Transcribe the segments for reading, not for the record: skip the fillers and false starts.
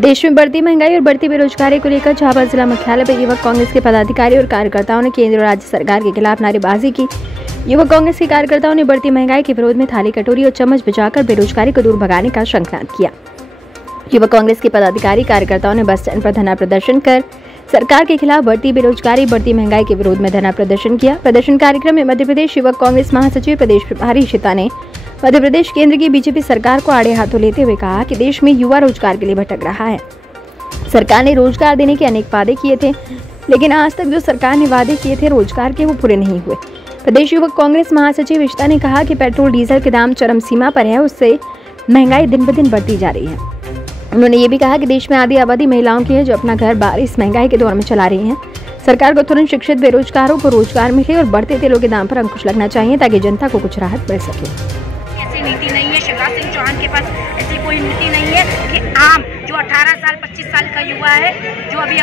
देश में बढ़ती महंगाई और बढ़ती बेरोजगारी को लेकर झाबुआ जिला मुख्यालय पर युवक कांग्रेस के पदाधिकारी और कार्यकर्ताओं ने केंद्र और राज्य सरकार के खिलाफ नारेबाजी की। युवक कांग्रेस के कार्यकर्ताओं ने बढ़ती महंगाई के विरोध में थाली कटोरी और चम्मच बजाकर बेरोजगारी को दूर भगाने का शंखनाद किया। युवक कांग्रेस के पदाधिकारी कार्यकर्ताओं ने बस स्टैंड पर धरना प्रदर्शन कर सरकार के खिलाफ बढ़ती बेरोजगारी, बढ़ती महंगाई के विरोध में धरना प्रदर्शन किया। प्रदर्शन कार्यक्रम में मध्य प्रदेश युवक कांग्रेस महासचिव प्रदेश प्रभारी शिता ने मध्य प्रदेश केंद्र की बीजेपी सरकार को आड़े हाथों लेते हुए कहा कि देश में युवा रोजगार के लिए भटक रहा है। सरकार ने रोजगार देने के अनेक वादे किए थे, लेकिन आज तक जो सरकार ने वादे किए थे रोजगार के, वो पूरे नहीं हुए। प्रदेश युवक कांग्रेस महासचिव शिता ने कहा कि पेट्रोल डीजल के दाम चरम सीमा पर है, उससे महंगाई दिन ब दिन बढ़ती जा रही है। उन्होंने ये भी कहा कि देश में आधी आबादी महिलाओं की है जो अपना घर बार इस महंगाई के दौर में चला रही हैं। सरकार को तुरंत शिक्षित बेरोजगारों को रोजगार मिले और बढ़ते तेलों के दाम पर अंकुश लगना चाहिए ताकि जनता को कुछ राहत मिल सके। ऐसी नीति नहीं है, शिवराज सिंह चौहान के पास ऐसी कोई नीति नहीं है कि आम जो 18 साल 25 साल का युवा है, जो अभी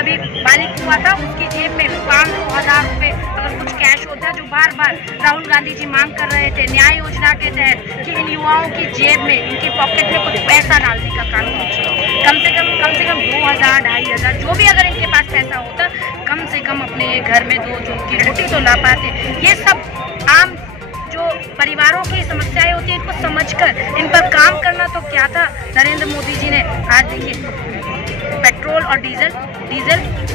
बालिग हुआ था, उसकी जेब में 500,000 रुपए अगर कुछ कैश होता, जो बार बार राहुल गांधी जी मांग कर रहे थे न्याय योजना के तहत कि इन युवाओं की जेब में, इनकी पॉकेट में कुछ पैसा डालने का काम कीजिए। कम से कम 2,000 2,500 जो भी अगर इनके पास पैसा होता, कम से कम अपने घर में दो जून की रोटी तो ला पाते। ये सब आम जो परिवारों की समस्याएं होती है, इनको समझकर इन पर काम करना तो क्या था। नरेंद्र मोदी जी ने आज देखिए पेट्रोल और डीजल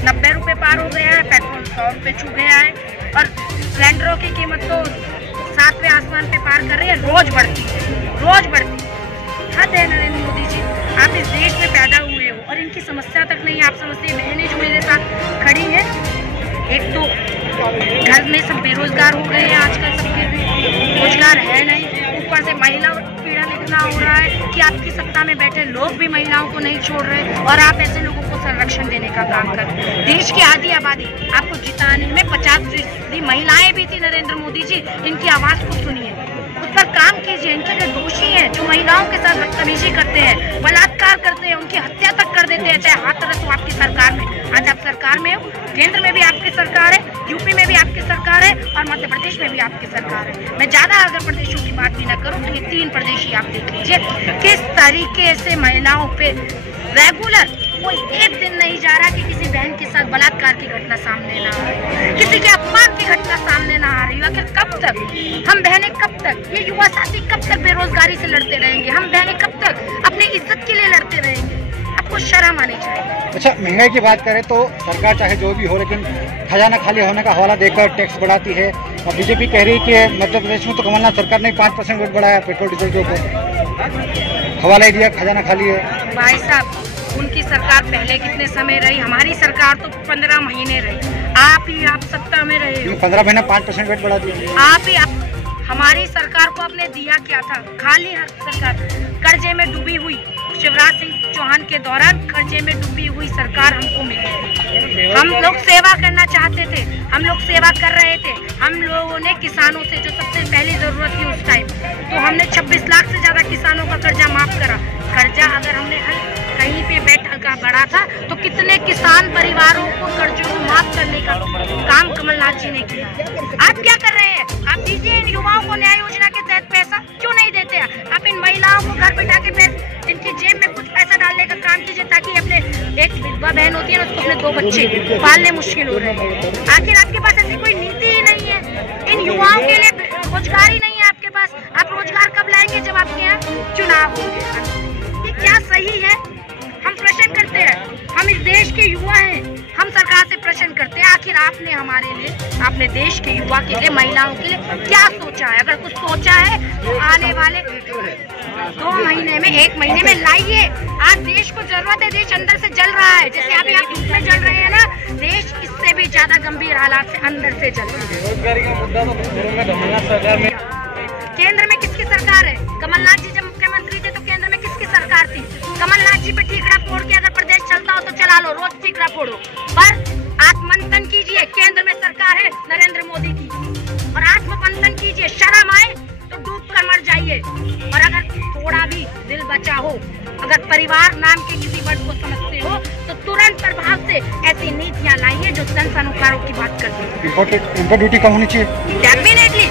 90 रुपए पार हो गया है, पेट्रोल 100 रुपए छू गया है और सिलेंडरों की कीमत तो 7वें आसमान पे पार कर रही है, रोज बढ़ती। हद है नरेंद्र मोदी जी, आप इस देश में पैदा हुए हो और इनकी समस्या तक नहीं आप समझते। बहनें जो मेरे साथ खड़ी हैं, एक तो घर में सब बेरोजगार हो गए हैं, आजकल सबके रोजगार है नहीं, ऊपर से महिला पीड़ा इतना हो रहा है कि आपकी सत्ता में बैठे लोग भी महिलाओं को नहीं छोड़ रहे और आप ऐसे लोगों को संरक्षण देने का काम कर रहे हैं। देश की आधी आबादी आपको जिताने में 50% महिलाएं भी थी। नरेंद्र मोदी जी, इनकी आवाज को सुनिए, उस पर काम कीजिए। इनके जो दोषी हैं, जो महिलाओं के साथ बदतमीजी करते हैं, बलात्कार करते हैं, उनकी हत्या तक कर देते हैं, चाहे हाथरस हो आपकी सरकार में। आज आप सरकार में हो, केंद्र में भी आपकी सरकार है, यूपी में भी आपकी सरकार है और मध्य प्रदेश में भी आपकी सरकार है। मैं ज्यादा अगर प्रदेशों की बात भी ना करूं तो ये 3 प्रदेश ही आप देख लीजिए किस तरीके से महिलाओं पे रेगुलर कोई एक दिन नहीं जा रहा कि किसी बहन के साथ बलात्कार की घटना सामने ना आ रही, किसी के अपमान की घटना सामने ना आ रही। आखिर कब तक हम बहनें, कब तक ये युवा साथी, कब तक बेरोजगारी से लड़ते रहेंगे? हम बहनें कब तक अपनी इज्जत के लिए लड़ते रहेंगे? आपको शर्म आनी चाहिए। अच्छा, महंगाई की बात करें तो सरकार चाहे जो भी हो, लेकिन खजाना खाली होने का हवाला देकर टैक्स बढ़ाती है और बीजेपी कह रही है कि मध्य प्रदेश में तो कमलनाथ सरकार ने 5% रेट बढ़ाया पेट्रोल डीजल के ऊपर, हवाला ही दिया, खजाना खाली है। भाई साहब, उनकी सरकार पहले कितने समय रही? हमारी सरकार तो 15 महीने रही। आप सत्ता में रहे हो, 15 महीने 5% रेट बढ़ा दिया। हमारी सरकार को आपने दिया क्या था? खाली सरकार, कर्जे में डूबी हुई। शिवराज सिंह चौहान के दौरान कर्जे में डूबी हुई सरकार हमको मिली। हम लोग सेवा करना चाहते थे, हम लोग सेवा कर रहे थे। हम लोगों ने किसानों से, जो सबसे पहली जरूरत थी उस टाइम, तो हमने 26 लाख से ज्यादा किसानों का कर्जा माफ करा। कर्जा अगर हमने कहीं पे बैठा का बढ़ा था तो कितने किसान परिवारों को कर्जों को माफ करने का काम कमलनाथ जी ने किया। आप क्या कर रहे हैं? आप दीजिए इन युवाओं को न्याय योजना के तहत पैसा, क्यों नहीं देते? आप इन महिलाओं को घर बैठा के इनकी जेब में कुछ पैसा डालने का काम कीजिए ताकि अपने, एक विधवा बहन होती है ना, उसको अपने 2 बच्चे पालने मुश्किल हो रहे हैं। आखिर आपके पास ऐसी कोई नीति ही नहीं है। इन युवाओं के लिए रोजगार ही नहीं है आपके पास। आप रोजगार कब लाएंगे? जब आपके यहाँ चुनाव होंगे। ये क्या सही है? हम प्रश्न करते हैं, हम इस देश के युवा हैं, हम सरकार से प्रश्न करते हैं आखिर आपने हमारे लिए, आपने देश के युवा के लिए, महिलाओं के लिए क्या सोचा है? अगर कुछ सोचा है तो आने वाले 2 महीने में, 1 महीने में लाइए। आज देश को जरूरत है, देश अंदर से जल रहा है। जैसे अभी आप धूप में जल रहे हैं ना, देश इससे भी ज्यादा गंभीर हालात से अंदर से जल रहा है। बेरोजगारी का मुद्दा तो केंद्र में किसकी सरकार है? कमलनाथ जी जब मुख्यमंत्री थे तो केंद्र में किसकी सरकार थी? कमलनाथ जी पे ठीकरा फोड़ के अगर प्रदेश चलता हो तो चला लो, रोज ठीकरा फोड़ो, पर आत्ममंथन कीजिए। केंद्र में सरकार है नरेंद्र मोदी की, और आत्ममंथन कीजिए। शर्म आए तो डूब कर मर जाइए। और अगर थोड़ा भी दिल बचा हो, अगर परिवार नाम के किसी वर्ड को समझते हो तो तुरंत प्रभाव से ऐसी नीतियां लाइए जो जन सरोकारों की बात करती है। इम्पोर्ट ड्यूटी कम होनी चाहिए। डेफिनेटली